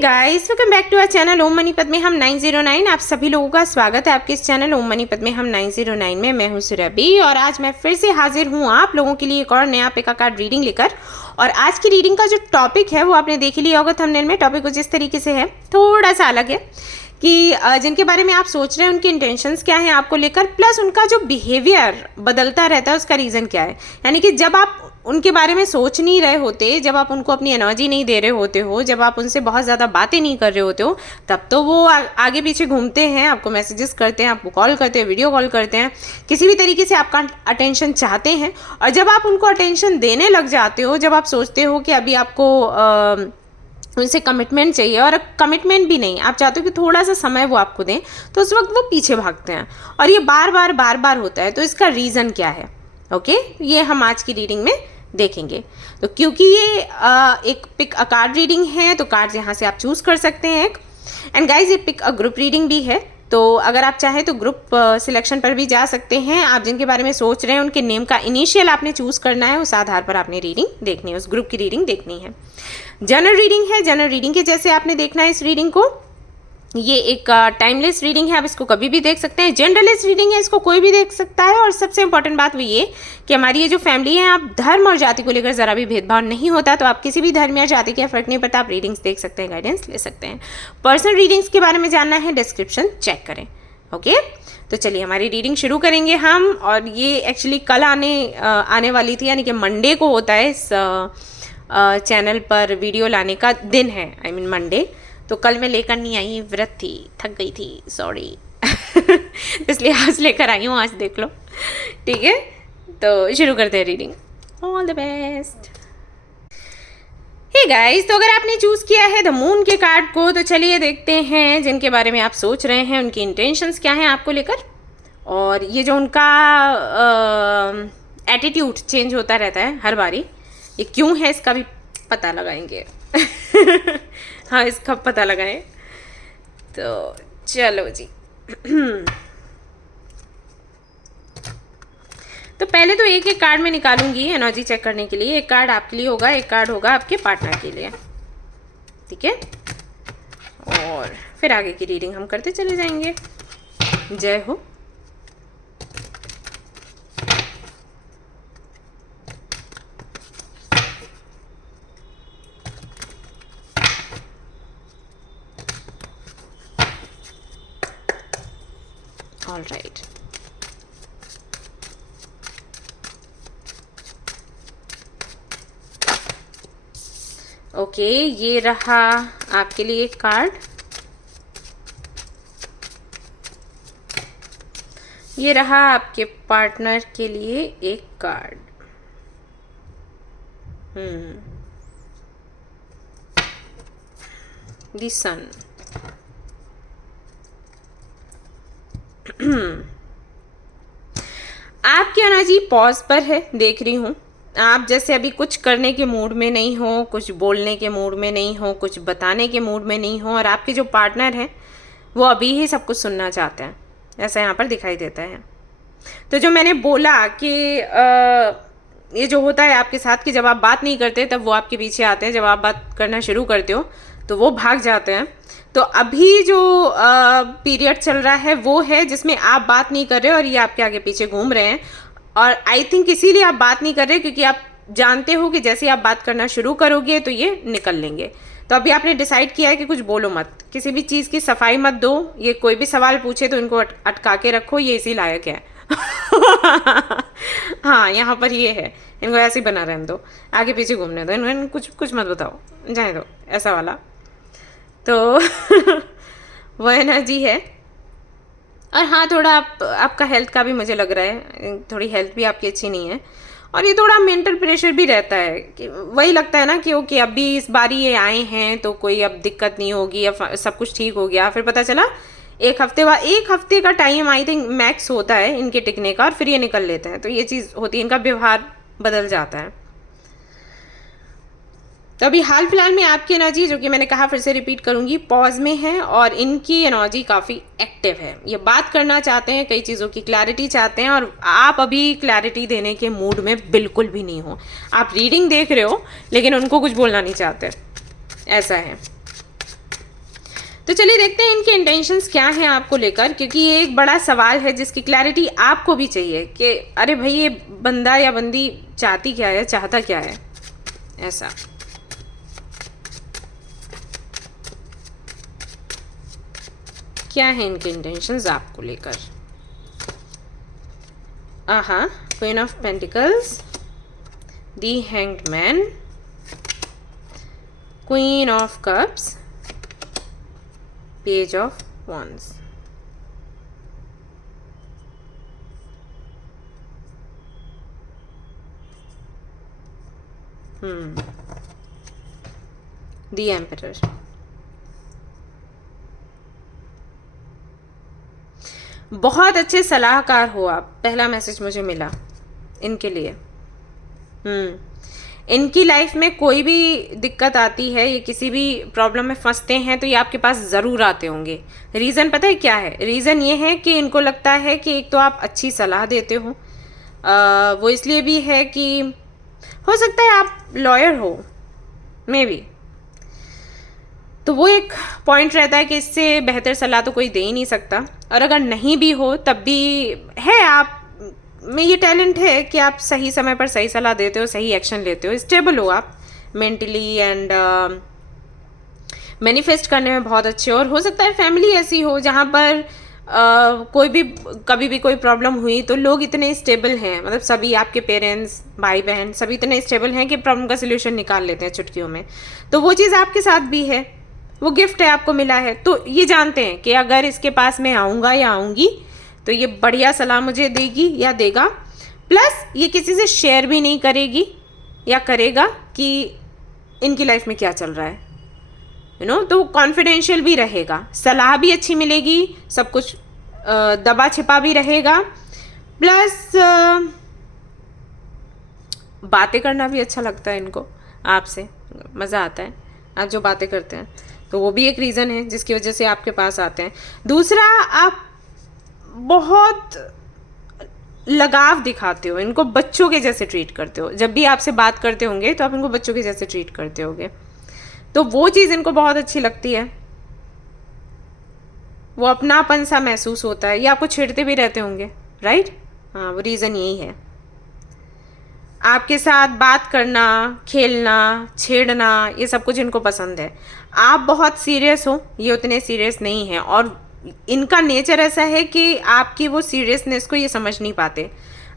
Guys, welcome back to our channel ओम मनीपत में हम 909। आप सभी लोगों का स्वागत है आपके इस चैनल ओम मनीपत में हम 909 में। मैं हूं सुरभि और आज मैं फिर से हाजिर हूं आप लोगों के लिए एक और नया पिका कार्ड रीडिंग लेकर। और आज की रीडिंग का जो टॉपिक है वो आपने देख ही लिया होगा थंबनेल में। टॉपिक कुछ इस तरीके से है, थोड़ा सा अलग है कि जिनके बारे में आप सोच रहे हैं उनके इंटेंशंस क्या हैं आपको लेकर, प्लस उनका जो बिहेवियर बदलता रहता है उसका रीज़न क्या है। यानी कि जब आप उनके बारे में सोच नहीं रहे होते, जब आप उनको अपनी एनर्जी नहीं दे रहे होते हो, जब आप उनसे बहुत ज़्यादा बातें नहीं कर रहे होते हो, तब तो वो आगे पीछे घूमते हैं, आपको मैसेजेस करते हैं, आपको कॉल करते हैं, वीडियो कॉल करते हैं, किसी भी तरीके से आपका अटेंशन चाहते हैं। और जब आप उनको अटेंशन देने लग जाते हो, जब आप सोचते हो कि अभी आपको उनसे कमिटमेंट चाहिए, और कमिटमेंट भी नहीं, आप चाहते हो कि थोड़ा सा समय वो आपको दें, तो उस वक्त वो पीछे भागते हैं। और ये बार बार होता है। तो इसका रीज़न क्या है, ओके, ये हम आज की रीडिंग में देखेंगे। तो क्योंकि ये एक पिक अ कार्ड रीडिंग है, तो कार्ड यहाँ से आप चूज़ कर सकते हैं एक। एंड गाइज, ये पिक अ ग्रुप रीडिंग भी है, तो अगर आप चाहें तो ग्रुप सिलेक्शन पर भी जा सकते हैं। आप जिनके बारे में सोच रहे हैं उनके नेम का इनिशियल आपने चूज़ करना है, उस आधार पर आपने रीडिंग देखनी है, उस ग्रुप की रीडिंग देखनी है। जनरल रीडिंग है, जनरल रीडिंग के जैसे आपने देखना है इस रीडिंग को। ये एक टाइमलेस रीडिंग है, आप इसको कभी भी देख सकते हैं। जनरलेस रीडिंग है, इसको कोई भी देख सकता है। और सबसे इंपॉर्टेंट बात वो ये कि हमारी ये जो फैमिली है, आप धर्म और जाति को लेकर ज़रा भी भेदभाव नहीं होता, तो आप किसी भी धर्म या जाति का फर्क नहीं पड़ता, आप रीडिंग्स देख सकते हैं, गाइडेंस ले सकते हैं। पर्सनल रीडिंग्स के बारे में जानना है, डिस्क्रिप्शन चेक करें, ओके। तो चलिए हमारी रीडिंग शुरू करेंगे हम। और ये एक्चुअली कल आने वाली थी, यानी कि मंडे को होता है इस चैनल पर वीडियो लाने का दिन है, आई मीन मंडे। तो कल मैं लेकर नहीं आई, व्रत थी, थक गई थी, सॉरी। इसलिए आज लेकर आई हूँ, आज देख लो, ठीक है। तो शुरू करते हैं reading. All the best. Hey guys, तो अगर आपने चूज़ किया है द मून के कार्ड को, तो चलिए देखते हैं जिनके बारे में आप सोच रहे हैं उनकी इंटेंशंस क्या हैं आपको लेकर। और ये जो उनका एटीट्यूड चेंज होता रहता है हर बारी, ये क्यों है इसका भी पता लगाएंगे। हाँ, इसका पता लगाएं। तो चलो जी। तो पहले तो एक एक कार्ड में निकालूंगी एनर्जी चेक करने के लिए। एक कार्ड आपके लिए होगा, एक कार्ड होगा आपके पार्टनर के लिए, ठीक है। और फिर आगे की रीडिंग हम करते चले जाएंगे। जय हो। ऑल राइट, ओके, ये रहा आपके लिए एक कार्ड, ये रहा आपके पार्टनर के लिए एक कार्ड। द सन। आपकी एनर्जी पॉज पर है, देख रही हूँ। आप जैसे अभी कुछ करने के मूड में नहीं हो, कुछ बोलने के मूड में नहीं हो, कुछ बताने के मूड में नहीं हो, और आपके जो पार्टनर हैं वो अभी ही सब कुछ सुनना चाहते हैं, ऐसा यहाँ पर दिखाई देता है। तो जो मैंने बोला कि ये जो होता है आपके साथ कि जब आप बात नहीं करते तब वो आपके पीछे आते हैं, जब आप बात करना शुरू करते हो तो वो भाग जाते हैं। तो अभी जो पीरियड चल रहा है वो है जिसमें आप बात नहीं कर रहे और ये आपके आगे पीछे घूम रहे हैं। और आई थिंक इसीलिए आप बात नहीं कर रहे क्योंकि आप जानते हो कि जैसे आप बात करना शुरू करोगे तो ये निकल लेंगे। तो अभी आपने डिसाइड किया है कि कुछ बोलो मत, किसी भी चीज़ की सफाई मत दो, ये कोई भी सवाल पूछे तो इनको अटका के रखो, ये इसी लायक है। हाँ, यहाँ पर ये है, इनको ऐसे ही बना रहने दो, आगे पीछे घूमने दो, इनको कुछ मत बताओ, जाने दो, ऐसा वाला। तो वो एनर्जी है। और हाँ, थोड़ा आपका हेल्थ का भी मुझे लग रहा है, थोड़ी हेल्थ भी आपकी अच्छी नहीं है। और ये थोड़ा मेंटल प्रेशर भी रहता है कि वही लगता है ना कि ओके अभी इस बारी ये आए हैं तो कोई अब दिक्कत नहीं होगी, अब सब कुछ ठीक हो गया। फिर पता चला एक हफ्ते का टाइम आई थिंक मैक्स होता है इनके टिकने का, और फिर ये निकल लेते हैं। तो ये चीज़ होती है, इनका व्यवहार बदल जाता है। तो अभी हाल फिलहाल में आपकी एनर्जी, जो कि मैंने कहा फिर से रिपीट करूंगी, पॉज में है और इनकी एनर्जी काफ़ी एक्टिव है। ये बात करना चाहते हैं, कई चीज़ों की क्लैरिटी चाहते हैं, और आप अभी क्लैरिटी देने के मूड में बिल्कुल भी नहीं हो। आप रीडिंग देख रहे हो लेकिन उनको कुछ बोलना नहीं चाहते, ऐसा है। तो चलिए देखते हैं इनके इंटेंशंस क्या हैं आपको लेकर, क्योंकि ये एक बड़ा सवाल है जिसकी क्लैरिटी आपको भी चाहिए कि अरे भाई ये बंदा या बंदी चाहती क्या है, चाहता क्या है। ऐसा क्या है इनके इंटेंशंस आपको लेकर। Queen of pentacles, the hanged man, queen of cups, page of wands। The emperor. बहुत अच्छे सलाहकार हो आप, पहला मैसेज मुझे मिला इनके लिए। इनकी लाइफ में कोई भी दिक्कत आती है, ये किसी भी प्रॉब्लम में फंसते हैं तो ये आपके पास ज़रूर आते होंगे। रीज़न पता है क्या है? रीज़न ये है कि इनको लगता है कि एक तो आप अच्छी सलाह देते हो, वो इसलिए भी है कि हो सकता है आप लॉयर हो मे बी, तो वो एक पॉइंट रहता है कि इससे बेहतर सलाह तो कोई दे ही नहीं सकता। और अगर नहीं भी हो तब भी है आप में ये टैलेंट है कि आप सही समय पर सही सलाह देते हो, सही एक्शन लेते हो, स्टेबल हो आप मेंटली एंड मैनिफेस्ट करने में बहुत अच्छे हो। और हो सकता है फैमिली ऐसी हो जहाँ पर कोई भी कभी भी कोई प्रॉब्लम हुई तो लोग इतने स्टेबल हैं, मतलब सभी आपके पेरेंट्स, भाई बहन सभी इतने स्टेबल हैं कि प्रॉब्लम का सिल्यूशन निकाल लेते हैं चुटकियों में। तो वो चीज़ आपके साथ भी है, वो गिफ्ट है आपको मिला है। तो ये जानते हैं कि अगर इसके पास मैं आऊँगा या आऊँगी तो ये बढ़िया सलाह मुझे देगी या देगा, प्लस ये किसी से शेयर भी नहीं करेगी या करेगा कि इनकी लाइफ में क्या चल रहा है, तो कॉन्फिडेंशियल भी रहेगा, सलाह भी अच्छी मिलेगी, सब कुछ दबा छिपा भी रहेगा, प्लस बातें करना भी अच्छा लगता है इनको, आपसे मज़ा आता है आप जो बातें करते हैं, तो वो भी एक रीज़न है जिसकी वजह से आपके पास आते हैं। दूसरा, आप बहुत लगाव दिखाते हो, इनको बच्चों के जैसे ट्रीट करते हो। जब भी आपसे बात करते होंगे तो आप इनको बच्चों के जैसे ट्रीट करते होगे, तो वो चीज़ इनको बहुत अच्छी लगती है। वो अपनापन सा महसूस होता है, या आपको छेड़ते भी रहते होंगे, राइट? हाँ, वो रीज़न यही है। आपके साथ बात करना, खेलना, छेड़ना, ये सब कुछ इनको पसंद है। आप बहुत सीरियस हो, ये उतने सीरियस नहीं है, और इनका नेचर ऐसा है कि आपकी वो सीरियसनेस को ये समझ नहीं पाते।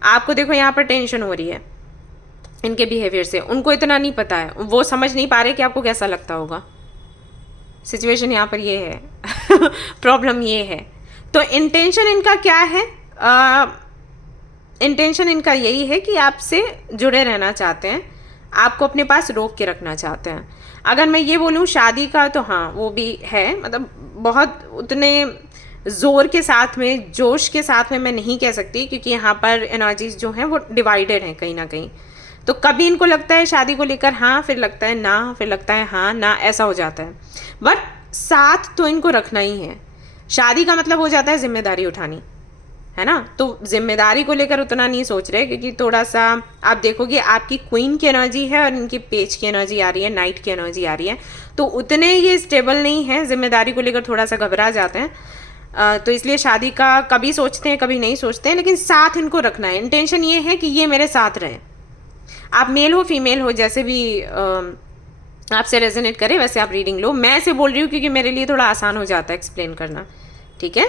आपको देखो यहाँ पर टेंशन हो रही है इनके बिहेवियर से, उनको इतना नहीं पता है, वो समझ नहीं पा रहे कि आपको कैसा लगता होगा। सिचुएशन यहाँ पर ये है प्रॉब्लम ये है। तो इंटेंशन इनका क्या है? इंटेंशन इनका यही है कि आपसे जुड़े रहना चाहते हैं, आपको अपने पास रोक के रखना चाहते हैं। अगर मैं ये बोलूँ शादी का, तो हाँ वो भी है, मतलब बहुत उतने ज़ोर के साथ में, जोश के साथ में मैं नहीं कह सकती, क्योंकि यहाँ पर एनर्जीज जो हैं वो डिवाइडेड हैं कहीं ना कहीं। तो कभी इनको लगता है शादी को लेकर हाँ, फिर लगता है ना, फिर लगता है हाँ ना, ऐसा हो जाता है। बट साथ तो इनको रखना ही है। शादी का मतलब हो जाता है जिम्मेदारी उठानी, है ना? तो जिम्मेदारी को लेकर उतना नहीं सोच रहे, क्योंकि थोड़ा सा आप देखोगे आपकी क्वीन की एनर्जी है और इनकी पेज की एनर्जी आ रही है, नाइट की एनर्जी आ रही है, तो उतने ये स्टेबल नहीं है, जिम्मेदारी को लेकर थोड़ा सा घबरा जाते हैं। तो इसलिए शादी का कभी सोचते हैं कभी नहीं सोचते हैं, लेकिन साथ इनको रखना है। इंटेंशन ये है कि ये मेरे साथ रहें। आप मेल हो फीमेल हो, जैसे भी आपसे रेजोनेट करे वैसे आप रीडिंग लो। मैं ऐसे बोल रही हूँ क्योंकि मेरे लिए थोड़ा आसान हो जाता है एक्सप्लेन करना, ठीक है?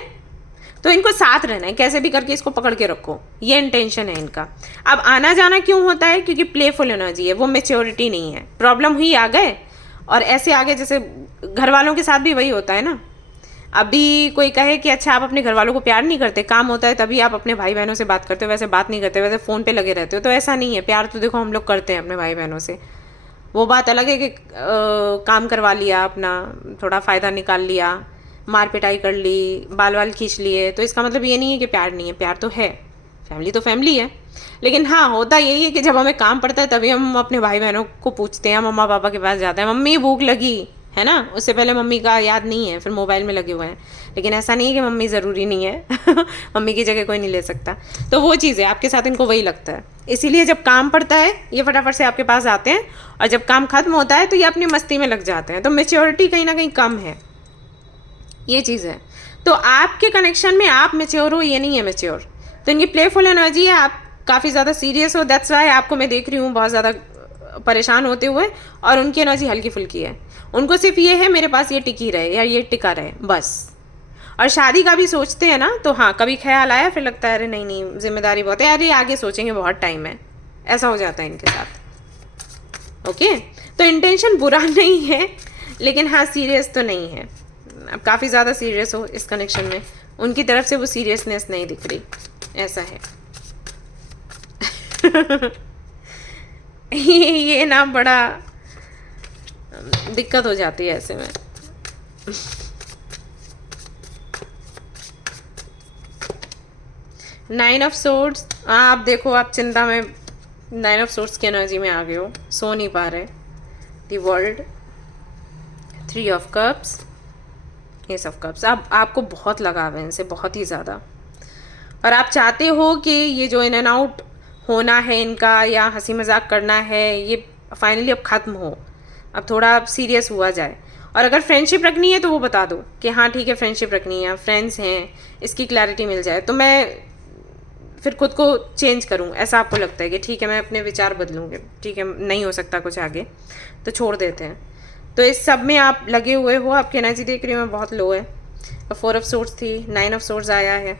तो इनको साथ रहना है, कैसे भी करके इसको पकड़ के रखो, ये इंटेंशन है इनका। अब आना जाना क्यों होता है? क्योंकि प्लेफुल एनर्जी है, वो मेच्योरिटी नहीं है। प्रॉब्लम हुई आ गए, और ऐसे आगे जैसे घर वालों के साथ भी वही होता है ना। अभी कोई कहे कि अच्छा आप अपने घर वालों को प्यार नहीं करते, काम होता है तभी आप अपने भाई बहनों से बात करते हो, वैसे बात नहीं करते, वैसे फ़ोन पे लगे रहते हो, तो ऐसा नहीं है। प्यार तो देखो हम लोग करते हैं अपने भाई बहनों से, वो बात अलग है कि काम करवा लिया, अपना थोड़ा फ़ायदा निकाल लिया, मार पिटाई कर ली, बाल वाल खींच लिए, तो इसका मतलब ये नहीं है कि प्यार नहीं है। प्यार तो है, फैमिली तो फैमिली है। लेकिन हाँ, होता यही है कि जब हमें काम पड़ता है तभी हम अपने भाई बहनों को पूछते हैं, मम्मा पापा के पास जाते हैं, मम्मी भूख लगी है ना, उससे पहले मम्मी का याद नहीं है, फिर मोबाइल में लगे हुए हैं। लेकिन ऐसा नहीं है कि मम्मी ज़रूरी नहीं है मम्मी की जगह कोई नहीं ले सकता। तो वो चीज़ है, आपके साथ इनको वही लगता है। इसीलिए जब काम पड़ता है ये फटाफट से आपके पास आते हैं, और जब काम खत्म होता है तो ये अपनी मस्ती में लग जाते हैं। तो मैच्योरिटी कहीं ना कहीं कम है, ये चीज़ है। तो आपके कनेक्शन में आप मैच्योर हो, ये नहीं है मैच्योर। तो इनकी प्लेफुल एनर्जी है, आप काफ़ी ज़्यादा सीरियस हो, दैट्स वाई आपको मैं देख रही हूँ बहुत ज़्यादा परेशान होते हुए, और उनकी एनर्जी हल्की फुल्की है। उनको सिर्फ ये है मेरे पास ये टिकी रहे या ये टिका रहे बस। और शादी का भी सोचते हैं ना, तो हाँ कभी ख्याल आया, फिर लगता है अरे नहीं नहीं जिम्मेदारी बहुत है, अरे आगे सोचेंगे, बहुत टाइम है, ऐसा हो जाता है इनके साथ। ओके, तो इंटेंशन बुरा नहीं है, लेकिन हाँ सीरियस तो नहीं है। अब काफ़ी ज़्यादा सीरियस हो इस कनेक्शन में, उनकी तरफ से वो सीरियसनेस नहीं दिख रही, ऐसा है। ये ना बड़ा दिक्कत हो जाती है ऐसे में। नाइन ऑफ सोर्ड्स, आप देखो आप चिंता में, नाइन ऑफ सोर्ड्स की एनर्जी में आ गए हो, सो नहीं पा रहे। The world, three of cups, S of cups, आपको बहुत लगाव है इनसे, बहुत ही ज़्यादा। और आप चाहते हो कि ये जो इन एंड आउट होना है इनका या हंसी मजाक करना है, ये फाइनली अब ख़त्म हो, अब थोड़ा सीरियस हुआ जाए। और अगर फ्रेंडशिप रखनी है तो वो बता दो कि हाँ ठीक है फ्रेंडशिप रखनी है, फ्रेंड्स हैं, इसकी क्लैरिटी मिल जाए, तो मैं फिर खुद को चेंज करूँ, ऐसा आपको लगता है कि ठीक है मैं अपने विचार बदलूँगी, ठीक है नहीं हो सकता कुछ आगे, तो छोड़ देते हैं। तो इस सब में आप लगे हुए हो, आपकी एनर्जी देख रही हूँ मैं बहुत लो है। फोर ऑफ सोर्ड्स थी, नाइन ऑफ सोर्ड्स आया है।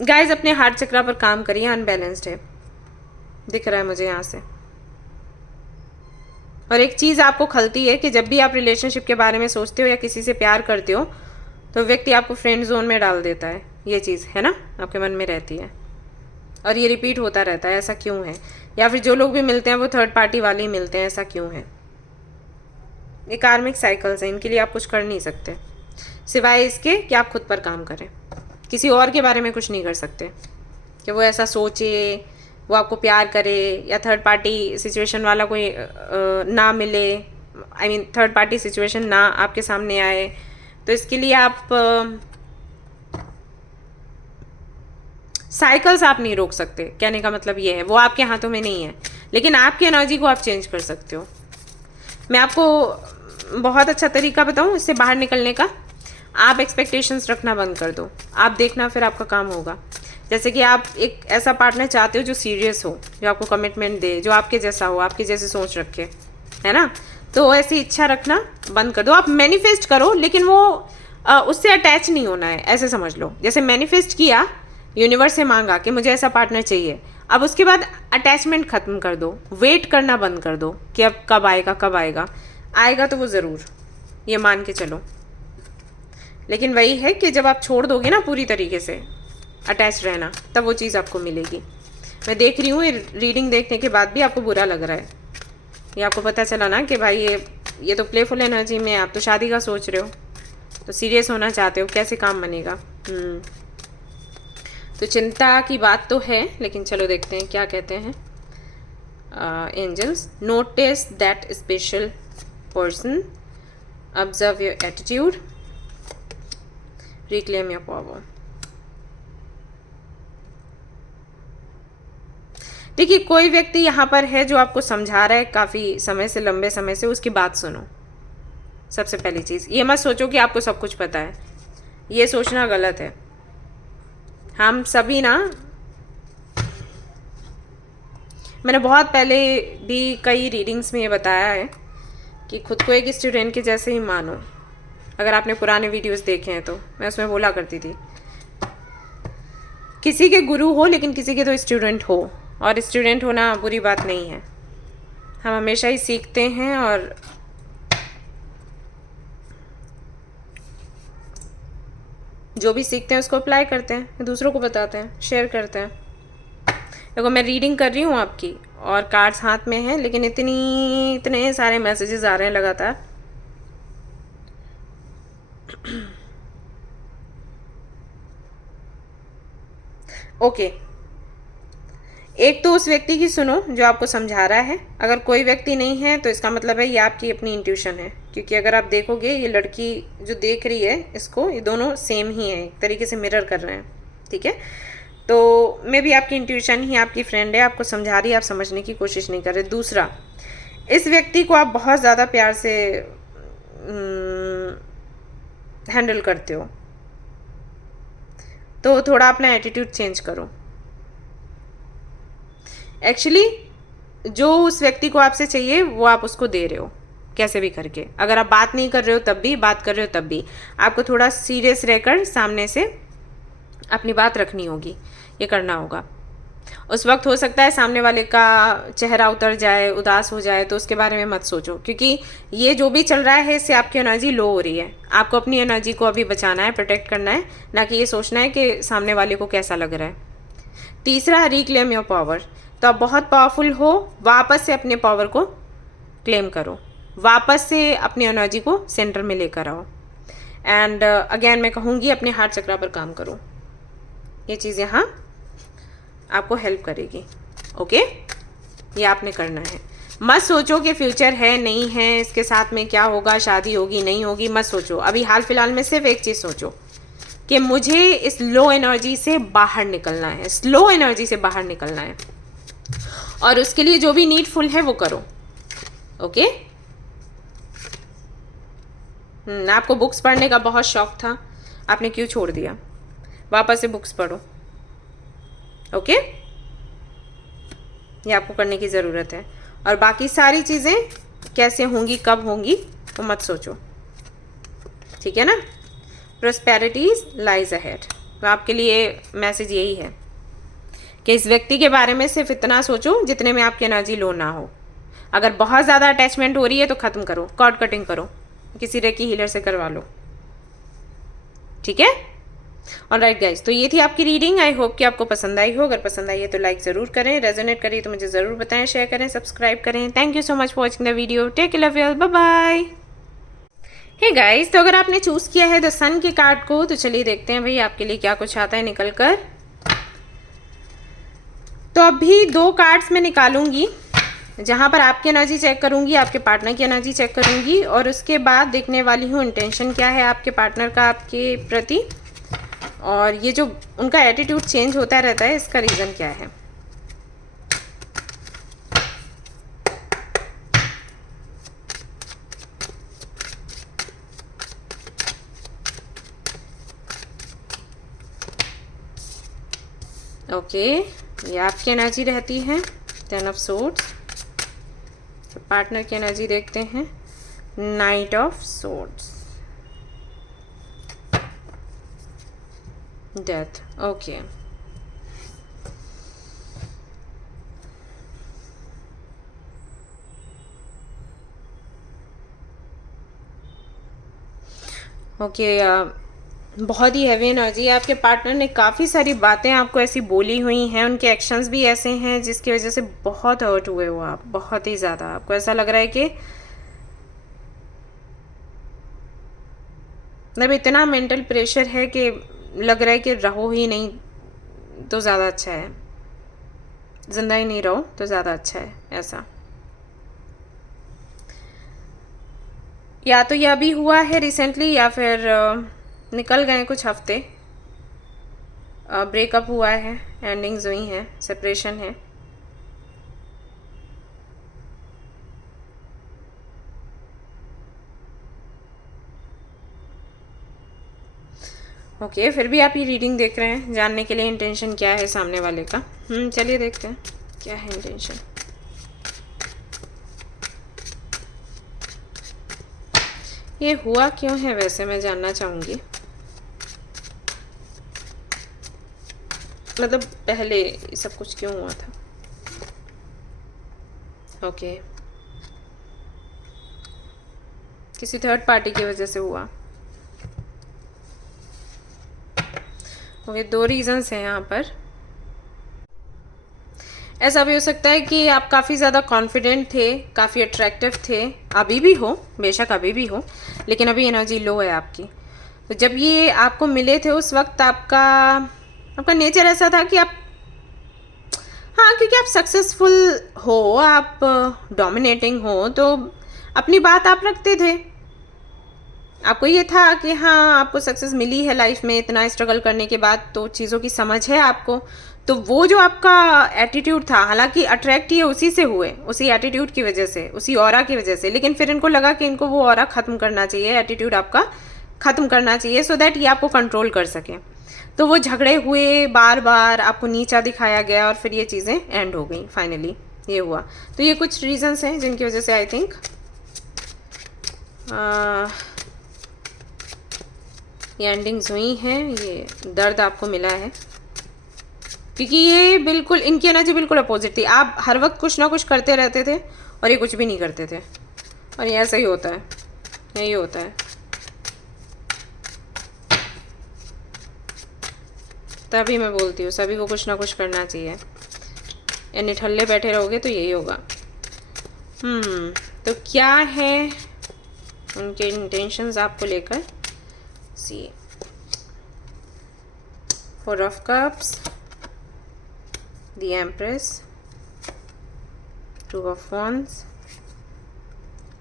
गाइज अपने हार्ट चक्रा पर काम करिए, अनबैलेंस्ड है दिख रहा है मुझे यहाँ से। और एक चीज़ आपको खलती है कि जब भी आप रिलेशनशिप के बारे में सोचते हो या किसी से प्यार करते हो तो व्यक्ति आपको फ्रेंड जोन में डाल देता है, ये चीज़ है ना आपके मन में रहती है, और ये रिपीट होता रहता है, ऐसा क्यों है? या फिर जो लोग भी मिलते हैं वो थर्ड पार्टी वाले ही मिलते हैं, ऐसा क्यों है? ये कार्मिक साइकिल्स हैं, इनके लिए आप कुछ कर नहीं सकते सिवाय इसके कि आप खुद पर काम करें। किसी और के बारे में कुछ नहीं कर सकते कि वो ऐसा सोचे, वो आपको प्यार करे, या थर्ड पार्टी सिचुएशन वाला कोई ना मिले, I mean third party situation ना आपके सामने आए। तो इसके लिए आप साइकिल्स आप नहीं रोक सकते, कहने का मतलब ये है, वो आपके हाथों में नहीं है, लेकिन आपकी एनर्जी को आप चेंज कर सकते हो। मैं आपको बहुत अच्छा तरीका बताऊं इससे बाहर निकलने का। आप एक्सपेक्टेशंस रखना बंद कर दो, आप देखना फिर आपका काम होगा। जैसे कि आप एक ऐसा पार्टनर चाहते हो जो सीरियस हो, जो आपको कमिटमेंट दे, जो आपके जैसा हो, आपकी जैसी सोच रखे, है ना, तो ऐसी इच्छा रखना बंद कर दो। आप मैनिफेस्ट करो, लेकिन वो उससे अटैच नहीं होना है, ऐसे समझ लो। जैसे मैनिफेस्ट किया, यूनिवर्स से मांगा कि मुझे ऐसा पार्टनर चाहिए, अब उसके बाद अटैचमेंट ख़त्म कर दो, वेट करना बंद कर दो कि अब कब आएगा कब आएगा, आएगा तो वो ज़रूर, ये मान के चलो। लेकिन वही है कि जब आप छोड़ दोगे ना पूरी तरीके से अटैच रहना, तब वो चीज़ आपको मिलेगी। मैं देख रही हूँ रीडिंग देखने के बाद भी आपको बुरा लग रहा है, ये आपको पता चला ना कि भाई ये तो प्लेफुल एनर्जी में, आप तो शादी का सोच रहे हो, तो सीरियस होना चाहते हो, कैसे काम बनेगा। तो चिंता की बात तो है, लेकिन चलो देखते हैं क्या कहते हैं angels. Notice that special person, observe your attitude, reclaim your power. देखिए कोई व्यक्ति यहाँ पर है जो आपको समझा रहा है काफ़ी समय से, लंबे समय से, उसकी बात सुनो। सबसे पहली चीज़ ये मत सोचो कि आपको सब कुछ पता है, ये सोचना गलत है। हम सभी ना, मैंने बहुत पहले भी कई रीडिंग्स में ये बताया है कि खुद को एक स्टूडेंट के जैसे ही मानो। अगर आपने पुराने वीडियोस देखे हैं तो मैं उसमें बोला करती थी, किसी के गुरु हो लेकिन किसी के तो स्टूडेंट हो, और स्टूडेंट होना बुरी बात नहीं है। हम हमेशा ही सीखते हैं और जो भी सीखते हैं उसको अप्लाई करते हैं, दूसरों को बताते हैं, शेयर करते हैं। देखो मैं रीडिंग कर रही हूँ आपकी और कार्ड्स हाथ में हैं, लेकिन इतने सारे मैसेजेस आ रहे हैं लगातार। ओके, एक तो उस व्यक्ति की सुनो जो आपको समझा रहा है। अगर कोई व्यक्ति नहीं है तो इसका मतलब है ये आपकी अपनी इंट्यूशन है, क्योंकि अगर आप देखोगे ये लड़की जो देख रही है इसको, ये दोनों सेम ही है, एक तरीके से मिरर कर रहे हैं, ठीक है। तो मे भी आपकी इंट्यूशन ही आपकी फ्रेंड है, आपको समझा रही है, आप समझने की कोशिश नहीं कर रहे। दूसरा, इस व्यक्ति को आप बहुत ज़्यादा प्यार से हैंडल करते हो, तो थोड़ा अपना एटीट्यूड चेंज करो। एक्चुअली जो उस व्यक्ति को आपसे चाहिए वो आप उसको दे रहे हो कैसे भी करके। अगर आप बात नहीं कर रहे हो तब भी, बात कर रहे हो तब भी, आपको थोड़ा सीरियस रहकर सामने से अपनी बात रखनी होगी, ये करना होगा। उस वक्त हो सकता है सामने वाले का चेहरा उतर जाए, उदास हो जाए, तो उसके बारे में मत सोचो, क्योंकि ये जो भी चल रहा है इससे आपकी एनर्जी लो हो रही है। आपको अपनी एनर्जी को अभी बचाना है, प्रोटेक्ट करना है, ना कि ये सोचना है कि सामने वाले को कैसा लग रहा है। तीसरा, रिक्लेम योर पावर। तो आप बहुत पावरफुल हो, वापस से अपने पावर को क्लेम करो, वापस से अपनी एनर्जी को सेंटर में लेकर आओ। एंड अगेन मैं कहूँगी अपने हार्ट चक्रा पर काम करो, ये चीज़ यहाँ आपको हेल्प करेगी। ओके, ये आपने करना है। मत सोचो कि फ्यूचर है नहीं है, इसके साथ में क्या होगा, शादी होगी नहीं होगी, मत सोचो। अभी हाल फिलहाल में सिर्फ एक चीज़ सोचो कि मुझे इस लो एनर्जी से बाहर निकलना है, स्लो एनर्जी से बाहर निकलना है, और उसके लिए जो भी नीडफुल है वो करो। ओके, आपको बुक्स पढ़ने का बहुत शौक था, आपने क्यों छोड़ दिया? वापस से बुक्स पढ़ो। ओके, ये आपको करने की ज़रूरत है। और बाकी सारी चीज़ें कैसे होंगी, कब होंगी, वो मत सोचो, ठीक है ना। प्रोस्पेरिटीज लाइज अहेड। तो आपके लिए मैसेज यही है कि इस व्यक्ति के बारे में सिर्फ इतना सोचो जितने में आपकी एनर्जी लो ना हो। अगर बहुत ज़्यादा अटैचमेंट हो रही है तो ख़त्म करो, कॉर्ड कटिंग करो, किसी रेकी हीलर से करवा लो, ठीक है। ऑलराइट गाइज, तो ये थी आपकी रीडिंग। आई होप कि आपको पसंद आई हो। अगर पसंद आई है तो लाइक ज़रूर करें, रेजोनेट करिए तो मुझे ज़रूर बताएं, शेयर करें, सब्सक्राइब करें। Thank you so much for watching the video. Take care, love you all, bye bye. Hey guys, तो अगर आपने चूज़ किया है द सन के कार्ड को, तो चलिए देखते हैं भाई आपके लिए क्या कुछ आता है निकल कर। तो अभी 2 कार्ड्स मैं निकालूंगी, जहाँ पर आपकी एनर्जी चेक करूंगी, आपके पार्टनर की एनर्जी चेक करूंगी, और उसके बाद देखने वाली हूँ इंटेंशन क्या है आपके पार्टनर का आपके प्रति, और ये जो उनका एटीट्यूड चेंज होता रहता है इसका रीज़न क्या है। ओके, ये आपकी एनर्जी रहती है 10 ऑफ सोर्ड्स। पार्टनर की एनर्जी देखते हैं, night of swords, death. Okay, okay, बहुत ही हैवी एनर्जी है। आपके पार्टनर ने काफ़ी सारी बातें आपको ऐसी बोली हुई हैं, उनके एक्शंस भी ऐसे हैं जिसकी वजह से बहुत हर्ट हुए हो आप, बहुत ही ज़्यादा। आपको ऐसा लग रहा है कि मतलब इतना मेंटल प्रेशर है कि लग रहा है कि रहो ही नहीं तो ज़्यादा अच्छा है, जिंदा ही नहीं रहो तो ज़्यादा अच्छा है, ऐसा। या तो यह अभी हुआ है रिसेंटली, या फिर निकल गए कुछ हफ्ते, ब्रेकअप हुआ है, एंडिंग्स हुई हैं, सेपरेशन है। ओके, फिर भी आप ये रीडिंग देख रहे हैं जानने के लिए इंटेंशन क्या है सामने वाले का। चलिए देखते हैं क्या है इंटेंशन। ये हुआ क्यों है वैसे मैं जानना चाहूँगी, मतलब पहले सब कुछ क्यों हुआ था। ओके, किसी थर्ड पार्टी की वजह से हुआ। ओके, 2 रीजंस हैं यहाँ पर। ऐसा भी हो सकता है कि आप काफ़ी ज़्यादा कॉन्फिडेंट थे, काफ़ी अट्रैक्टिव थे, अभी भी हो, बेशक अभी भी हो, लेकिन अभी एनर्जी लो है आपकी। तो जब ये आपको मिले थे उस वक्त आपका नेचर ऐसा था कि आप, हाँ, क्योंकि आप सक्सेसफुल हो, आप डोमिनेटिंग हो, तो अपनी बात आप रखते थे। आपको ये था कि हाँ, आपको सक्सेस मिली है लाइफ में इतना स्ट्रगल करने के बाद, तो चीज़ों की समझ है आपको, तो वो जो आपका एटीट्यूड था, हालांकि अट्रैक्ट ये उसी से हुए, उसी एटीट्यूड की वजह से, उसी ऑरा की वजह से, लेकिन फिर इनको लगा कि इनको वो ऑरा ख़त्म करना चाहिए, एटीट्यूड आपका ख़त्म करना चाहिए, सो दैट ये आपको कंट्रोल कर सकें। तो वो झगड़े हुए, बार बार आपको नीचा दिखाया गया और फिर ये चीज़ें एंड हो गई, फाइनली ये हुआ। तो ये कुछ रीजंस हैं जिनकी वजह से आई थिंक ये एंडिंग्स हुई हैं, ये दर्द आपको मिला है, क्योंकि ये बिल्कुल इनकी एनर्जी बिल्कुल अपोजिट थी। आप हर वक्त कुछ ना कुछ करते रहते थे और ये कुछ भी नहीं करते थे, और ये ऐसा ही होता है, यही होता है। तभी मैं बोलती हूँ सभी को कुछ ना कुछ करना चाहिए, या निठल्ले बैठे रहोगे तो यही होगा। तो क्या है उनके इंटेंशंस आपको लेकर, सी 4 of cups, the empress, 2 of wands,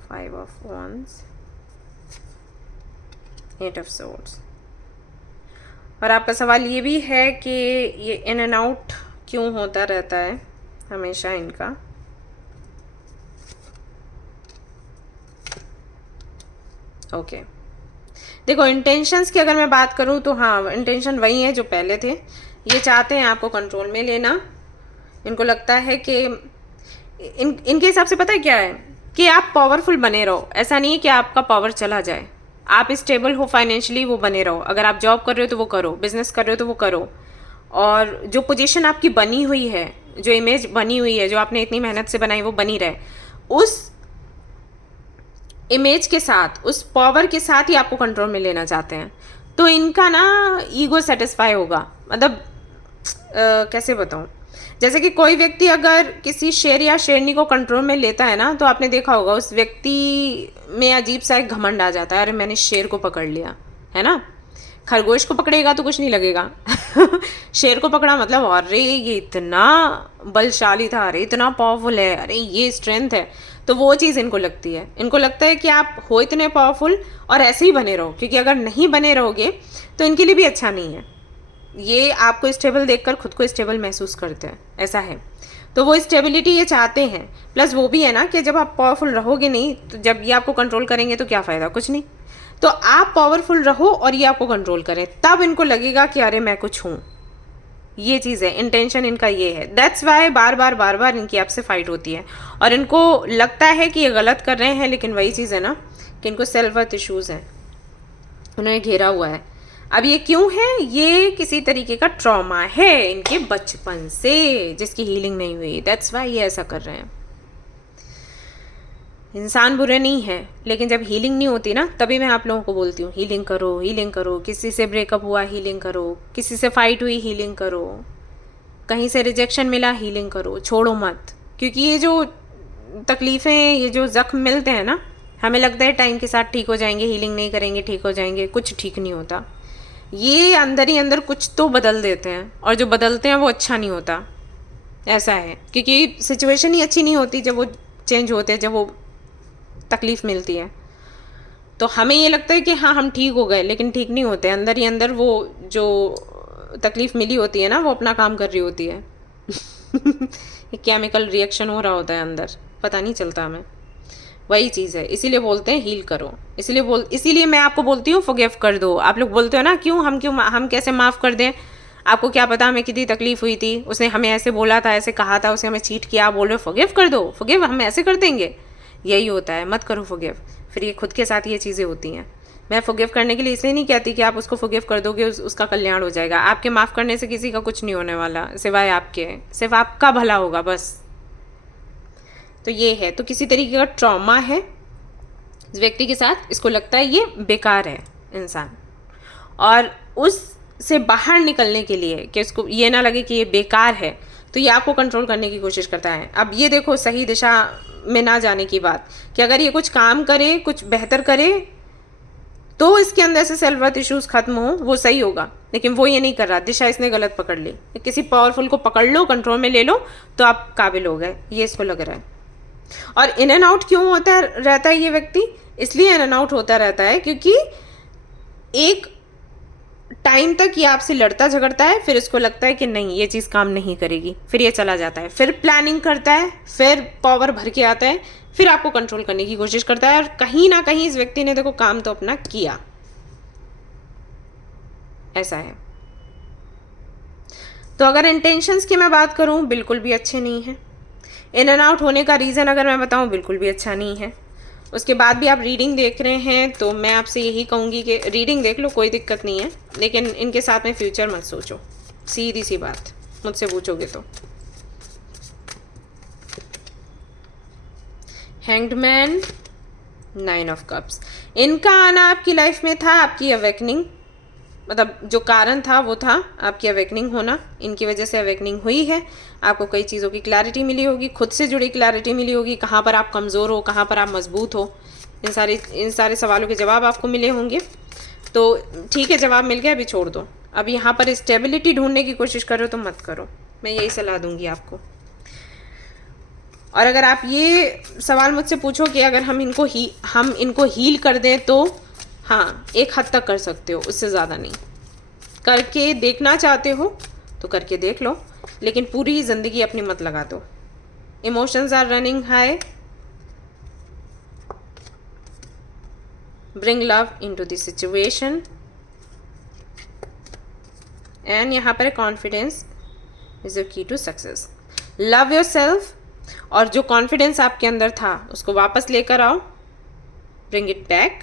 5 of wands, 8 of swords। और आपका सवाल ये भी है कि ये इन एंड आउट क्यों होता रहता है हमेशा इनका। ओके, देखो इंटेंशंस की अगर मैं बात करूँ तो हाँ, इंटेंशन वही है जो पहले थे। ये चाहते हैं आपको कंट्रोल में लेना। इनको लगता है कि इनके हिसाब से पता है क्या है, कि आप पावरफुल बने रहो। ऐसा नहीं है कि आपका पावर चला जाए, आप स्टेबल हो फाइनेंशियली, वो बने रहो। अगर आप जॉब कर रहे हो तो वो करो, बिजनेस कर रहे हो तो वो करो, और जो पोजीशन आपकी बनी हुई है, जो इमेज बनी हुई है, जो आपने इतनी मेहनत से बनाई, वो बनी रहे। उस इमेज के साथ, उस पावर के साथ ही आपको कंट्रोल में लेना चाहते हैं। तो इनका ना ईगो सेटिस्फाई होगा, मतलब कैसे बताऊँ, जैसे कि कोई व्यक्ति अगर किसी शेर या शेरनी को कंट्रोल में लेता है ना, तो आपने देखा होगा उस व्यक्ति में अजीब सा एक घमंड आ जाता है, अरे मैंने शेर को पकड़ लिया, है ना। खरगोश को पकड़ेगा तो कुछ नहीं लगेगा शेर को पकड़ा मतलब अरे ये इतना बलशाली था, अरे इतना पावरफुल है, अरे ये स्ट्रेंथ है। तो वो चीज़ इनको लगती है। इनको लगता है कि आप हो इतने पावरफुल और ऐसे ही बने रहो, क्योंकि अगर नहीं बने रहोगे तो इनके लिए भी अच्छा नहीं है। ये आपको स्टेबल देखकर खुद को स्टेबल महसूस करते हैं, ऐसा है। तो वो स्टेबिलिटी ये चाहते हैं। प्लस वो भी है ना कि जब आप पावरफुल रहोगे नहीं, तो जब ये आपको कंट्रोल करेंगे तो क्या फ़ायदा, कुछ नहीं। तो आप पावरफुल रहो और ये आपको कंट्रोल करें, तब इनको लगेगा कि अरे मैं कुछ हूँ। ये चीज़ है, इंटेंशन इनका ये है। दैट्स वाई बार बार इनकी आपसे फाइट होती है, और इनको लगता है कि ये गलत कर रहे हैं, लेकिन वही चीज़ है ना कि इनको सेल्फ वर्थ इशूज़ हैं, उन्हें घेरा हुआ है। अब ये क्यों है, ये किसी तरीके का ट्रॉमा है इनके बचपन से, जिसकी हीलिंग नहीं हुई। दैट्स वाई ये ऐसा कर रहे हैं। इंसान बुरे नहीं है, लेकिन जब हीलिंग नहीं होती ना, तभी मैं आप लोगों को बोलती हूँ हीलिंग करो, हीलिंग करो। किसी से ब्रेकअप हुआ, हीलिंग करो। किसी से फाइट हुई, हीलिंग करो। कहीं से रिजेक्शन मिला, हीलिंग करो, छोड़ो मत। क्योंकि ये जो तकलीफ़ें, ये जो ज़ख्म मिलते हैं ना, हमें लगता है टाइम के साथ ठीक हो जाएंगे, हीलिंग नहीं करेंगे ठीक हो जाएंगे। कुछ ठीक नहीं होता। ये अंदर ही अंदर कुछ तो बदल देते हैं, और जो बदलते हैं वो अच्छा नहीं होता। ऐसा है, क्योंकि सिचुएशन ही अच्छी नहीं होती जब वो चेंज होते हैं, जब वो तकलीफ़ मिलती है। तो हमें ये लगता है कि हाँ हम ठीक हो गए, लेकिन ठीक नहीं होते। अंदर ही अंदर वो जो तकलीफ़ मिली होती है ना, वो अपना काम कर रही होती है एक केमिकल रिएक्शन हो रहा होता है अंदर, पता नहीं चलता हमें। वही चीज़ है, इसीलिए बोलते हैं हील करो। इसीलिए मैं आपको बोलती हूँ फॉरगिव कर दो। आप लोग बोलते हो ना हम कैसे माफ़ कर दें, आपको क्या पता हमें कितनी तकलीफ़ हुई थी, उसने हमें ऐसे बोला था, ऐसे कहा था, उसने हमें चीट किया। आप बोल रहे हो फॉरगिव कर दो, फॉरगिव हम ऐसे कर देंगे। यही होता है, मत करो फॉरगिव। फिर ये खुद के साथ ये चीज़ें होती हैं। मैं फॉरगिव करने के लिए इसलिए नहीं कहती कि आप उसको फॉरगिव कर दोगे उसका कल्याण हो जाएगा। आपके माफ़ करने से किसी का कुछ नहीं होने वाला, सिवाय आपके, सिर्फ आपका भला होगा बस। तो ये है, तो किसी तरीके का ट्रॉमा है इस व्यक्ति के साथ। इसको लगता है ये बेकार है इंसान, और उससे बाहर निकलने के लिए कि उसको ये ना लगे कि ये बेकार है, तो ये आपको कंट्रोल करने की कोशिश करता है। अब ये देखो सही दिशा में ना जाने की बात, कि अगर ये कुछ काम करे, कुछ बेहतर करे, तो इसके अंदर से सेल्फ वर्थ इश्यूज खत्म हो, वो सही होगा। लेकिन वो ये नहीं कर रहा, दिशा इसने गलत पकड़ ली। किसी पावरफुल को पकड़ लो, कंट्रोल में ले लो, तो आप काबिल हो गए, ये इसको लग रहा है। और इन एंड आउट क्यों होता रहता है ये व्यक्ति, इसलिए इन एंड आउट होता रहता है क्योंकि एक टाइम तक ये आपसे लड़ता झगड़ता है, फिर इसको लगता है कि नहीं ये चीज़ काम नहीं करेगी, फिर ये चला जाता है, फिर प्लानिंग करता है, फिर पावर भर के आता है, फिर आपको कंट्रोल करने की कोशिश करता है, और कहीं ना कहीं इस व्यक्ति ने देखो काम तो अपना किया। ऐसा है। तो अगर इंटेंशंस की मैं बात करूं, बिल्कुल भी अच्छे नहीं है। इन एंड आउट होने का रीज़न अगर मैं बताऊं, बिल्कुल भी अच्छा नहीं है। उसके बाद भी आप रीडिंग देख रहे हैं तो मैं आपसे यही कहूँगी कि रीडिंग देख लो, कोई दिक्कत नहीं है, लेकिन इनके साथ में फ्यूचर मत सोचो। सीधी सी बात, मुझसे पूछोगे तो। Hanged man, 9 of cups. इनका आना आपकी लाइफ में था आपकी अवेकनिंग, मतलब जो कारण था वो था आपकी अवेकनिंग होना। इनकी वजह से अवेकनिंग हुई है, आपको कई चीज़ों की क्लैरिटी मिली होगी, खुद से जुड़ी क्लैरिटी मिली होगी, कहाँ पर आप कमज़ोर हो, कहाँ पर आप मजबूत हो, इन सारे सवालों के जवाब आपको मिले होंगे। तो ठीक है, जवाब मिल गया, अभी छोड़ दो। अब यहाँ पर स्टेबिलिटी ढूंढने की कोशिश करो तो मत करो, मैं यही सलाह दूंगी आपको। और अगर आप ये सवाल मुझसे पूछो कि अगर हम इनको हील कर दें तो हाँ, एक हद तक कर सकते हो, उससे ज़्यादा नहीं। करके देखना चाहते हो तो करके देख लो, लेकिन पूरी ज़िंदगी अपनी मत लगा दो। Emotions are running high, bring love into the situation, and यहाँ पर confidence is the key to success. Love yourself, और जो कॉन्फिडेंस आपके अंदर था उसको वापस लेकर आओ, bring it back,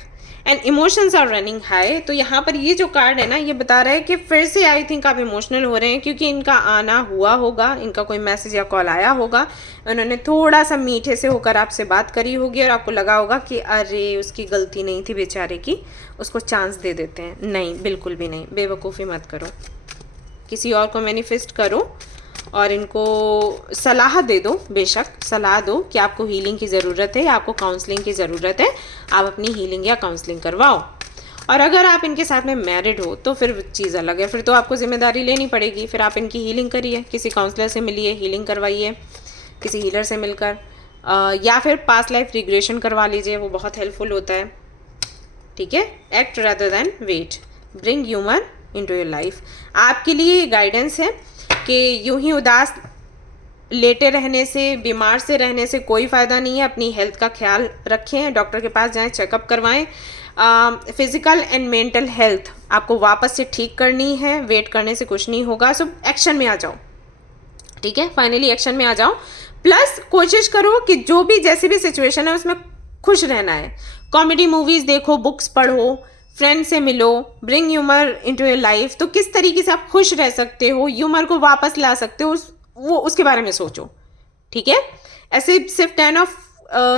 and emotions are running high. तो यहाँ पर ये जो कार्ड है ना, ये बता रहा है कि फिर से आई थिंक आप इमोशनल हो रहे हैं, क्योंकि इनका आना हुआ होगा, इनका कोई मैसेज या कॉल आया होगा, उन्होंने थोड़ा सा मीठे से होकर आपसे बात करी होगी और आपको लगा होगा कि अरे उसकी गलती नहीं थी बेचारे की, उसको चांस दे देते हैं। नहीं, बिल्कुल भी नहीं, बेवकूफ़ी मत करो। किसी और को मैनिफेस्ट करो और इनको सलाह दे दो, बेशक सलाह दो कि आपको हीलिंग की ज़रूरत है या आपको काउंसलिंग की ज़रूरत है, आप अपनी हीलिंग या काउंसलिंग करवाओ। और अगर आप इनके साथ में मैरिड हो तो फिर चीज़ अलग है, फिर तो आपको जिम्मेदारी लेनी पड़ेगी, फिर आप इनकी हीलिंग करिए, किसी काउंसलर से मिलिए, हीलिंग करवाइए, किसी हीलर से मिलकर, या फिर पास्ट लाइफ रिग्रेशन करवा लीजिए, वो बहुत हेल्पफुल होता है। ठीक है, act rather than wait, bring humour into your life. आपके लिए गाइडेंस है कि यूं ही उदास लेटे रहने से, बीमार से रहने से कोई फ़ायदा नहीं है। अपनी हेल्थ का ख्याल रखें, डॉक्टर के पास जाएं, चेकअप करवाएं। फिज़िकल एंड मेंटल हेल्थ आपको वापस से ठीक करनी है, वेट करने से कुछ नहीं होगा। सो एक्शन में आ जाओ, ठीक है, फाइनली एक्शन में आ जाओ। प्लस कोशिश करो कि जो भी जैसी भी सिचुएशन है उसमें खुश रहना है। कॉमेडी मूवीज़ देखो, बुक्स पढ़ो, फ्रेंड से मिलो, bring humour into your life. तो किस तरीके से आप खुश रह सकते हो, ह्यूमर को वापस ला सकते हो, उसके बारे में सोचो। ठीक है, ऐसे सिर्फ 10 ऑफ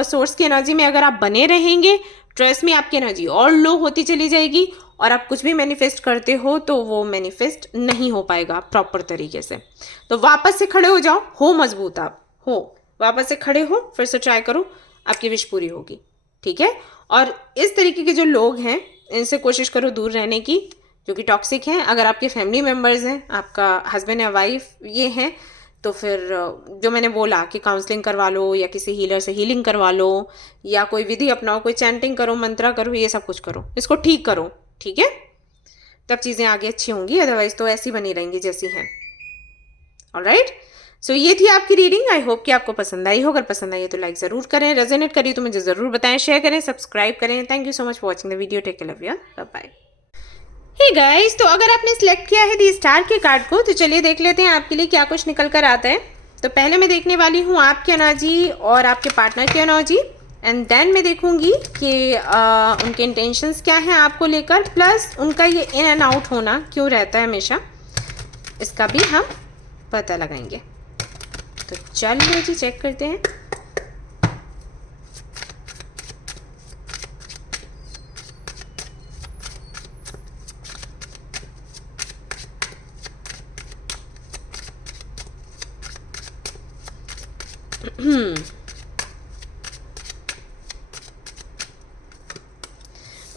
सोर्स की एनर्जी में अगर आप बने रहेंगे, ट्रस्ट में आपकी एनर्जी और लो होती चली जाएगी, और आप कुछ भी मैनिफेस्ट करते हो तो वो मैनिफेस्ट नहीं हो पाएगा प्रॉपर तरीके से। तो वापस से खड़े हो जाओ, हो मजबूत, आप हो, वापस से खड़े हो, फिर से ट्राई करो, आपकी विश पूरी होगी। ठीक है, और इस तरीके के जो लोग हैं इनसे कोशिश करो दूर रहने की, जो कि टॉक्सिक हैं। अगर आपके फैमिली मेम्बर्स हैं, आपका हस्बैंड या वाइफ ये हैं, तो फिर जो मैंने बोला कि काउंसलिंग करवा लो, या किसी हीलर से हीलिंग करवा लो, या कोई विधि अपनाओ, कोई चैंटिंग करो, मंत्रा करो, ये सब कुछ करो, इसको ठीक करो। ठीक है, तब चीज़ें आगे अच्छी होंगी, अदरवाइज तो ऐसी बनी रहेंगी जैसी हैं। ऑलराइट, सो ये थी आपकी रीडिंग। आई होप कि आपको पसंद आई हो। अगर पसंद आई है तो लाइक ज़रूर करें, रेजोनेट करिए तो मुझे ज़रूर बताएं, शेयर करें, सब्सक्राइब करें। Thank you so much for watching the video. Take care, love you, bye bye. Hey guys, तो अगर आपने सिलेक्ट किया है दी स्टार के कार्ड को, तो चलिए देख लेते हैं आपके लिए क्या कुछ निकल कर आता है। तो पहले मैं देखने वाली हूँ आपकी एनर्जी और आपके पार्टनर की एनर्जी, एंड देन मैं देखूंगी कि उनके इंटेंशंस क्या हैं आपको लेकर, प्लस उनका ये इन एंड आउट होना क्यों रहता है हमेशा, इसका भी हम पता लगाएंगे। तो चलिए जी चेक करते हैं।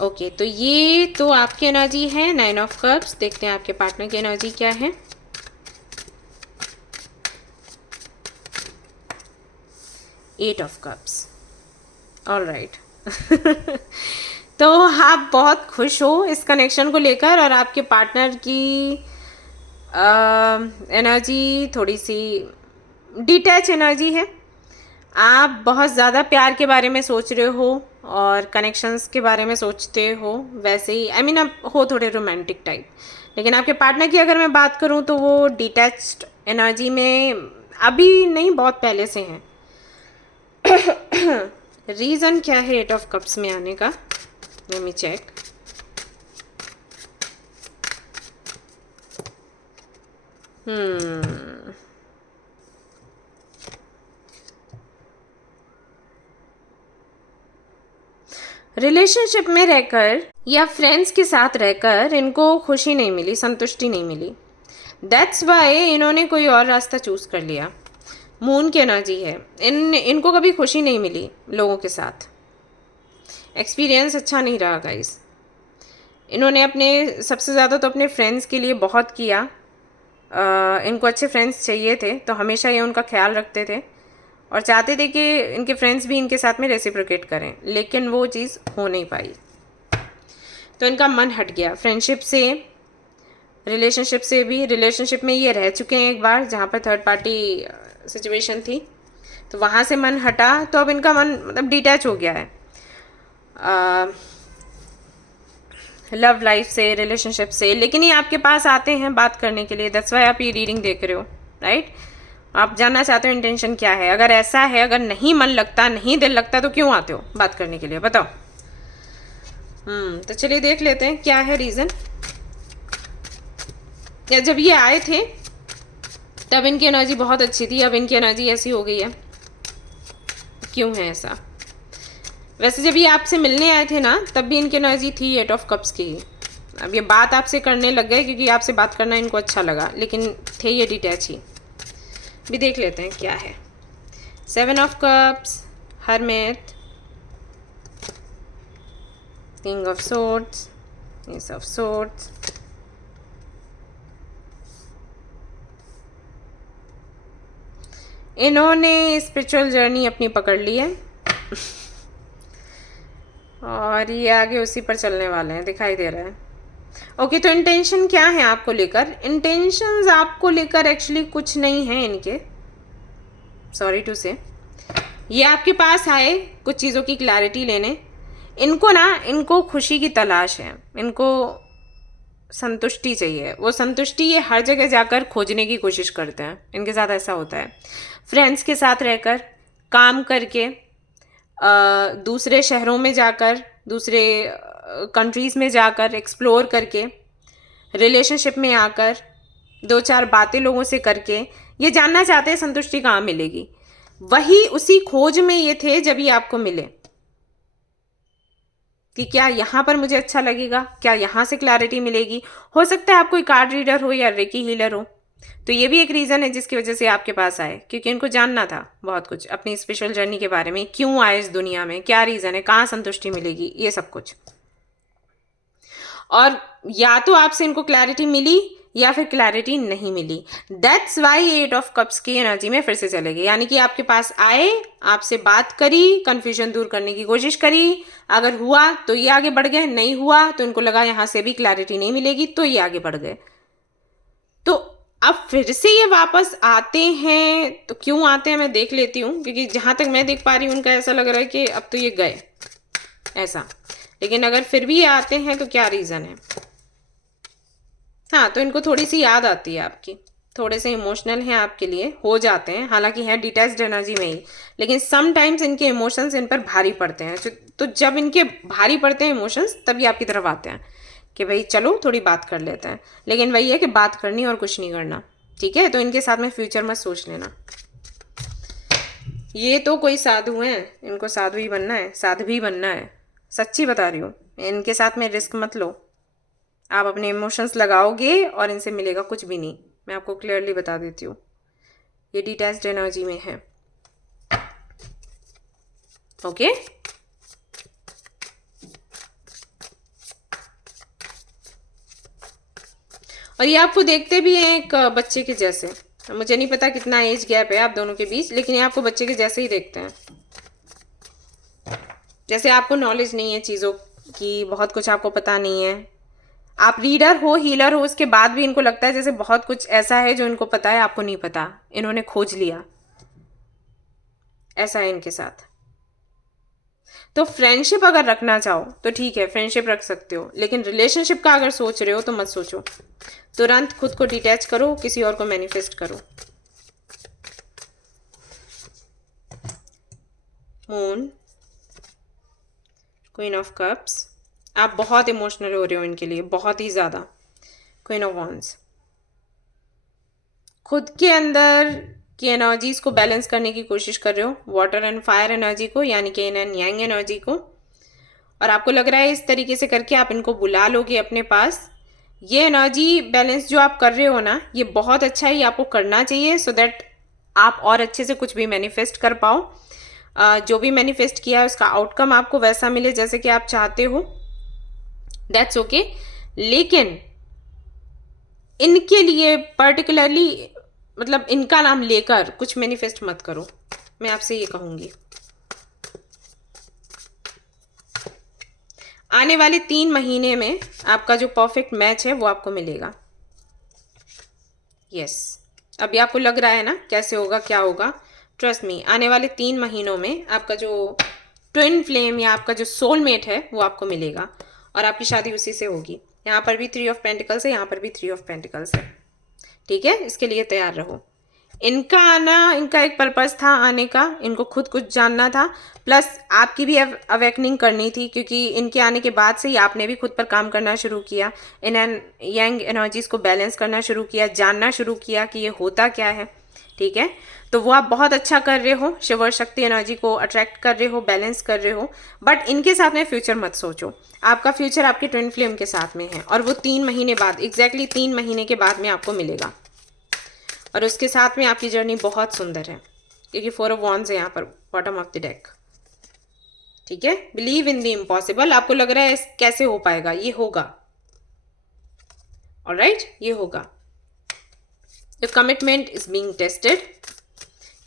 ओके, तो ये तो आपकी एनर्जी है 9 ऑफ कप्स। देखते हैं आपके पार्टनर की एनर्जी क्या है। Eight of cups. All right. तो आप बहुत खुश हो इस कनेक्शन को लेकर, और आपके पार्टनर की एनर्जी थोड़ी सी डिटैच एनर्जी है। आप बहुत ज़्यादा प्यार के बारे में सोच रहे हो और कनेक्शंस के बारे में सोचते हो, वैसे ही आई मीन आप हो थोड़े रोमांटिक टाइप। लेकिन आपके पार्टनर की अगर मैं बात करूं तो वो डिटैच्ड एनर्जी में अभी नहीं, बहुत पहले से हैं। रीज़न क्या है एट ऑफ कप्स में आने का? Let me check. रिलेशनशिप में रहकर या फ्रेंड्स के साथ रहकर इनको खुशी नहीं मिली, संतुष्टि नहीं मिली। दैट्स वाई इन्होंने कोई और रास्ता चूज कर लिया। मून की एनर्जी है, इनको कभी खुशी नहीं मिली लोगों के साथ। एक्सपीरियंस अच्छा नहीं रहा गाइस। इन्होंने अपने सबसे ज़्यादा तो अपने फ्रेंड्स के लिए बहुत किया। इनको अच्छे फ्रेंड्स चाहिए थे, तो हमेशा ये उनका ख्याल रखते थे और चाहते थे कि इनके फ्रेंड्स भी इनके साथ में रेसिप्रोकेट करें, लेकिन वो चीज़ हो नहीं पाई। तो इनका मन हट गया फ्रेंडशिप से, रिलेशनशिप से भी। रिलेशनशिप में ये रह चुके हैं एक बार, जहाँ पर थर्ड पार्टी सिचुएशन थी, तो वहाँ से मन हटा, तो अब इनका मन मतलब डिटैच हो गया है लव लाइफ से, रिलेशनशिप से। लेकिन ये आपके पास आते हैं बात करने के लिए। दैट्स वाई आप ये रीडिंग देख रहे हो, राइट? आप जानना चाहते हो इंटेंशन क्या है। अगर ऐसा है, अगर नहीं मन लगता, नहीं दिल लगता, तो क्यों आते हो बात करने के लिए, बताओ। तो चलिए देख लेते हैं क्या है रीज़न। या जब ये आए थे तब इनकी एनर्जी बहुत अच्छी थी, अब इनकी एनर्जी ऐसी हो गई है, क्यों है ऐसा? वैसे जब ये आपसे मिलने आए थे ना, तब भी इनकी एनर्जी थी एट ऑफ कप्स की। अब ये बात आपसे करने लग गए क्योंकि आपसे बात करना इनको अच्छा लगा, लेकिन थे ये डिटैच ही। भी देख लेते हैं क्या है। 7 of cups, hermit, king of swords, S of swords, इन्होंने स्पिरिचुअल जर्नी अपनी पकड़ ली है और ये आगे उसी पर चलने वाले हैं, दिखाई दे रहा है। ओके, तो इंटेंशन क्या है आपको लेकर? इंटेंशंस आपको लेकर एक्चुअली कुछ नहीं है इनके, सॉरी टू से। ये आपके पास आए कुछ चीज़ों की क्लैरिटी लेने। इनको खुशी की तलाश है, इनको संतुष्टि चाहिए। वो संतुष्टि ये हर जगह जाकर खोजने की कोशिश करते हैं, इनके साथ ऐसा होता है। फ्रेंड्स के साथ रहकर, काम करके, दूसरे शहरों में जाकर, दूसरे कंट्रीज़ में जाकर एक्सप्लोर करके, रिलेशनशिप में आकर, 2-4 बातें लोगों से करके, ये जानना चाहते हैं संतुष्टि कहाँ मिलेगी। वही उसी खोज में ये थे जब ये आपको मिले कि क्या यहाँ पर मुझे अच्छा लगेगा, क्या यहाँ से क्लैरिटी मिलेगी। हो सकता है आप कोई कार्ड रीडर हो या रेकी हीलर हो, तो ये भी एक रीज़न है जिसकी वजह से आपके पास आए, क्योंकि इनको जानना था बहुत कुछ अपनी स्पिरिचुअल जर्नी के बारे में। क्यों आए इस दुनिया में, क्या रीज़न है, कहाँ संतुष्टि मिलेगी, ये सब कुछ। और या तो आपसे इनको क्लैरिटी मिली या फिर क्लैरिटी नहीं मिली। दैट्स वाई 8 ऑफ कप्स की एनर्जी में फिर से चले गए, यानी कि आपके पास आए, आपसे बात करी, कन्फ्यूजन दूर करने की कोशिश करी। अगर हुआ तो ये आगे बढ़ गए, नहीं हुआ तो इनको लगा यहाँ से भी क्लैरिटी नहीं मिलेगी, तो ये आगे बढ़ गए। तो अब फिर से ये वापस आते हैं, तो क्यों आते हैं मैं देख लेती हूँ, क्योंकि जहाँ तक मैं देख पा रही हूँ उनका ऐसा लग रहा है कि अब तो ये गए ऐसा। लेकिन अगर फिर भी ये आते हैं तो क्या रीज़न है? हाँ, तो इनको थोड़ी सी याद आती है आपकी, थोड़े से इमोशनल हैं आपके लिए, हो जाते हैं, हालांकि है डिटैच्ड एनर्जी में ही, लेकिन समटाइम्स इनके इमोशंस इन पर भारी पड़ते हैं। तो जब इनके भारी पड़ते हैं इमोशंस, तभी आपकी तरफ आते हैं कि भाई चलो थोड़ी बात कर लेते हैं। लेकिन वही है कि बात करनी और कुछ नहीं करना, ठीक है? तो इनके साथ में फ्यूचर मत सोच लेना। ये तो कोई साधु हैं, इनको साधु ही बनना है, साध्वी बनना है, सच्ची बता रही हूँ। इनके साथ में रिस्क मत लो, आप अपने इमोशंस लगाओगे और इनसे मिलेगा कुछ भी नहीं, मैं आपको क्लियरली बता देती हूँ। ये डिटैच्ड एनर्जी में है, ओके? और ये आपको देखते भी हैं एक बच्चे के जैसे। मुझे नहीं पता कितना एज गैप है आप दोनों के बीच, लेकिन ये आपको बच्चे के जैसे ही देखते हैं, जैसे आपको नॉलेज नहीं है चीज़ों कि बहुत कुछ आपको पता नहीं है। आप रीडर हो, हीलर हो, उसके बाद भी इनको लगता है जैसे बहुत कुछ ऐसा है जो इनको पता है, आपको नहीं पता, इन्होंने खोज लिया। ऐसा है इनके साथ। तो फ्रेंडशिप अगर रखना चाहो तो ठीक है, फ्रेंडशिप रख सकते हो, लेकिन रिलेशनशिप का अगर सोच रहे हो तो मत सोचो। तुरंत खुद को डिटैच करो, किसी और को मैनिफेस्ट करो। मून, क्वीन ऑफ कप्स, आप बहुत इमोशनल हो रहे हो इनके लिए, बहुत ही ज़्यादा। क्वीन ऑफ वॉन्ड्स, खुद के अंदर की एनर्जीज को बैलेंस करने की कोशिश कर रहे हो, वाटर एंड फायर एनर्जी को, यानी कि yin एंड yang एनर्जी को। और आपको लग रहा है इस तरीके से करके आप इनको बुला लोगे अपने पास। ये एनर्जी बैलेंस जो आप कर रहे हो ना, ये बहुत अच्छा है, ये आपको करना चाहिए सो दैट आप और अच्छे से कुछ भी मैनिफेस्ट कर पाओ। जो भी मैनिफेस्ट किया है उसका आउटकम आपको वैसा मिले जैसे कि आप चाहते हो, दैट्स ओके। लेकिन इनके लिए पर्टिकुलरली, मतलब इनका नाम लेकर कुछ मैनिफेस्ट मत करो, मैं आपसे ये कहूंगी। आने वाले 3 महीने में आपका जो परफेक्ट मैच है वो आपको मिलेगा। यस, अभी आपको लग रहा है ना कैसे होगा, क्या होगा। ट्रस्ट मी, आने वाले 3 महीनों में आपका जो ट्विन फ्लेम या आपका जो सोलमेट है वो आपको मिलेगा, और आपकी शादी उसी से होगी। यहाँ पर भी 3 ऑफ पेंटिकल्स है, यहाँ पर भी 3 ऑफ पेंटिकल्स है। ठीक है, इसके लिए तैयार रहो। इनका आना, इनका एक पर्पस था आने का, इनको खुद कुछ जानना था, प्लस आपकी भी अवेकनिंग करनी थी, क्योंकि इनके आने के बाद से ही आपने भी खुद पर काम करना शुरू किया, इन एंड यंग एनर्जीज को बैलेंस करना शुरू किया, जानना शुरू किया कि ये होता क्या है। ठीक है, तो वो आप बहुत अच्छा कर रहे हो, शिव शक्ति एनर्जी को अट्रैक्ट कर रहे हो, बैलेंस कर रहे हो। बट इनके साथ में फ्यूचर मत सोचो, आपका फ्यूचर आपके ट्विन फ्लेम के साथ में है, और वो 3 महीने बाद, एग्जैक्टली 3 महीने के बाद में आपको मिलेगा। और उसके साथ में आपकी जर्नी बहुत सुंदर है, क्योंकि 4 ऑफ वॉन्ड्स है यहाँ पर बॉटम ऑफ द डेक। ठीक है, बिलीव इन द इम्पॉसिबल। आपको लग रहा है कैसे हो पाएगा, ये होगा। ऑलराइट, ये होगा। Your commitment is being tested,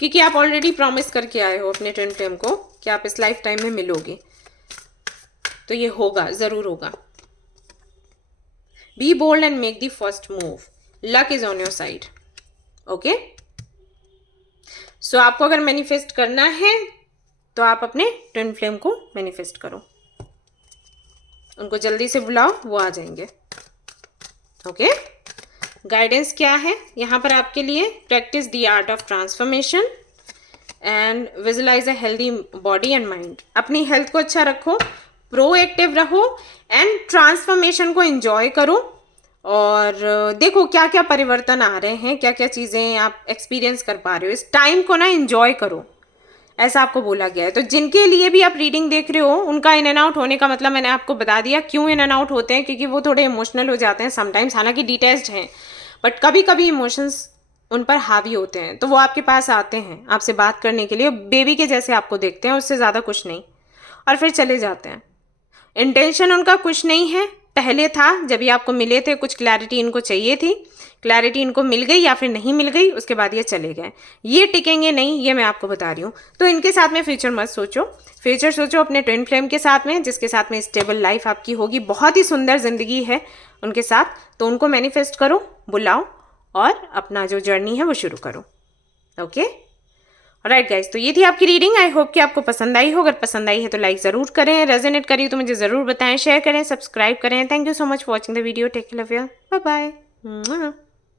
क्योंकि आप ऑलरेडी प्रॉमिस करके आए हो अपने ट्विन फ्लेम को कि आप इस लाइफ टाइम में मिलोगे, तो ये होगा, जरूर होगा। Be bold and make the first move, luck is on your side. Okay, so आपको अगर मैनिफेस्ट करना है तो आप अपने ट्विन फ्लेम को मैनिफेस्ट करो, उनको जल्दी से बुलाओ, वो आ जाएंगे। ओके, गाइडेंस क्या है यहाँ पर आपके लिए? Practice the art of transformation and visualise a healthy body and mind. अपनी हेल्थ को अच्छा रखो, प्रोएक्टिव रहो एंड ट्रांसफॉर्मेशन को एंजॉय करो, और देखो क्या क्या परिवर्तन आ रहे हैं, क्या क्या चीज़ें आप एक्सपीरियंस कर पा रहे हो। इस टाइम को ना एंजॉय करो, ऐसा आपको बोला गया है। तो जिनके लिए भी आप रीडिंग देख रहे हो, उनका इन एंड आउट होने का मतलब मैंने आपको बता दिया क्यों इन एंड आउट होते हैं, क्योंकि वो थोड़े इमोशनल हो जाते हैं समटाइम्स, हालांकि डिटैच्ड हैं, बट कभी कभी इमोशंस उन पर हावी होते हैं, तो वो आपके पास आते हैं आपसे बात करने के लिए, बेबी के जैसे आपको देखते हैं, उससे ज़्यादा कुछ नहीं, और फिर चले जाते हैं। इंटेंशन उनका कुछ नहीं है, पहले था जब ये आपको मिले थे, कुछ क्लैरिटी इनको चाहिए थी, क्लैरिटी इनको मिल गई या फिर नहीं मिल गई, उसके बाद ये चले गए। ये टिकेंगे नहीं, ये मैं आपको बता रही हूँ। तो इनके साथ में फ्यूचर मत सोचो, फ्यूचर सोचो अपने ट्विन फ्लेम के साथ में, जिसके साथ में स्टेबल लाइफ आपकी होगी, बहुत ही सुंदर जिंदगी है उनके साथ। तो उनको मैनिफेस्ट करो, बुलाओ, और अपना जो जर्नी है वो शुरू करो। ओके, राइट गाइज, तो ये थी आपकी रीडिंग। आई होप कि आपको पसंद आई हो। अगर पसंद आई है तो लाइक ज़रूर करें, रेजोनेट करी तो मुझे ज़रूर बताएं, शेयर करें, सब्सक्राइब करें। Thank you so much for watching the video. Take care, love you, bye bye.